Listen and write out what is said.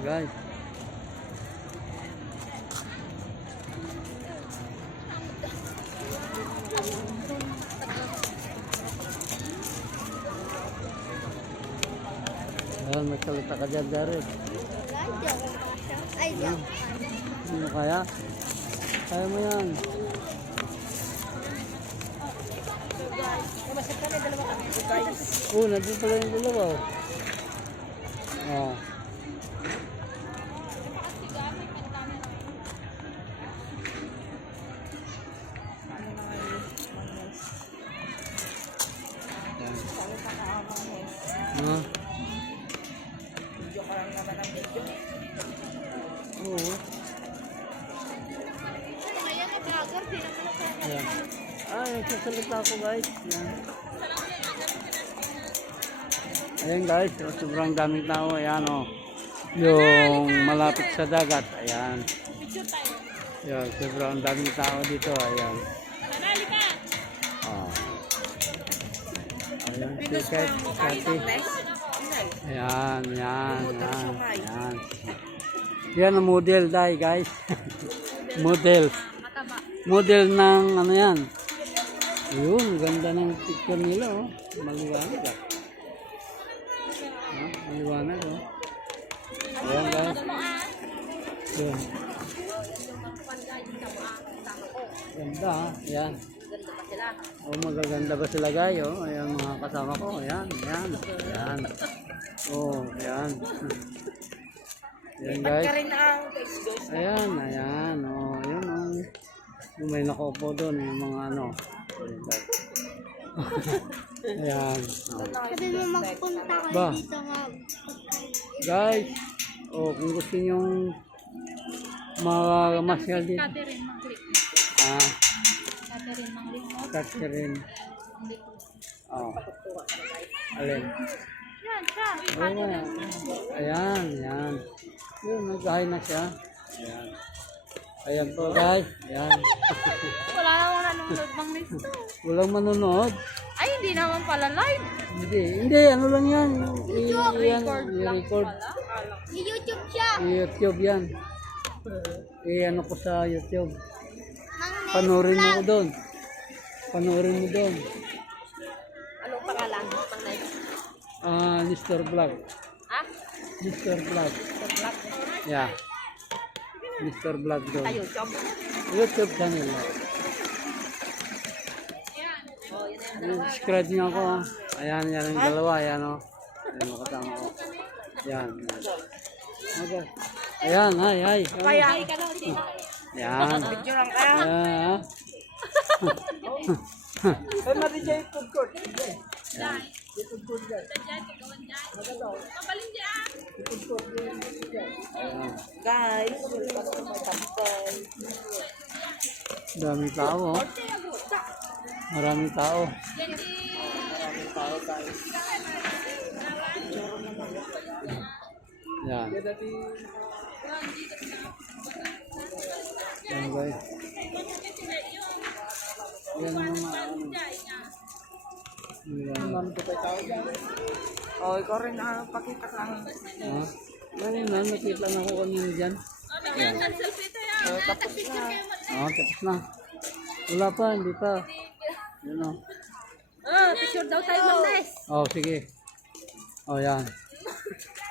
guys. Ayan, may salita ka dyan, Jared. Ay, Ayan. Hindi mo kaya? Kaya mo yan. Oo, nandun pala yung dalawa. Oh. Video ka lang naman ang video. Oo. Ayan. Nagsasalita ako guys. Ayan. Ayan guys, sobrang daming tao. Ayan o. Yung malapit sa dagat. Ayan. Ayan, sobrang daming tao dito. Ayan. Oh. Ayan, sikat. Kati. Ayan, ayan, ayan. Ayan. Yan ang model dahil guys. Model. Model ng ano yan. Ayun, ganda ng picture nila oh. Maliwanag ah. Maliwanag oh. Ayan guys. Ayan. Ganda ah. Ayan. Oh, magaganda ba sila guys oh. Ayan mga kasama ko. Ayan, ayan. Ayan. Oh, ayan. Ayan guys. Ayan, ayan. Oh, ayan oh. Yung may nakaupo doon, yung mga ano. Ayan. Oh. Sabi mo magpunta kayo Ba? dito nga. Guys, oh, kung gusto nyong mamasyal dito. Ah, Catherine. Oh. Alin? Ayan, ayan, ayan. Yun, nagkahay na siya. Ayan. Ayan po guys. Ayan. Wala namang nanonood bang listo. Walang manonood. Ay, hindi naman pala live. Hindi, ano lang yan. Record lang record. pala. I-YouTube siya. YouTube yan. Ano ko sa YouTube. Mang Panoorin mo ko doon. Panoorin mo doon. Anong pangalan? Pang-live? Mr. Vlog. Ha? Mr. Vlog. Vlog? Yeah. Mr. Vlog doon. Tayo, job. YouTube channel. Subscribe niyo ako ha. Ayan, yan ang dalawa. Ayan o. Ayan ang kasama ko. Ayan. Okay. Ayan, hi, hi. Kaya ka daw. Ayan. Video lang kaya. Ayan. Ay, mali-jay food court. Ayan. Guys, welcome to my campus. Daming tao. Oh. Maraming tao. Maraming tao, guys. Yan. Yan guys. Yan ang mga ano. Oh, ikaw rin nakapakita ka lang. Ha? Ngayon na, nakita na ako kanina dyan. Yan. Tapos na. Tapos na. Wala pa, hindi pa. Yan o. Picture daw tayo, Magnes. Sige. Yan.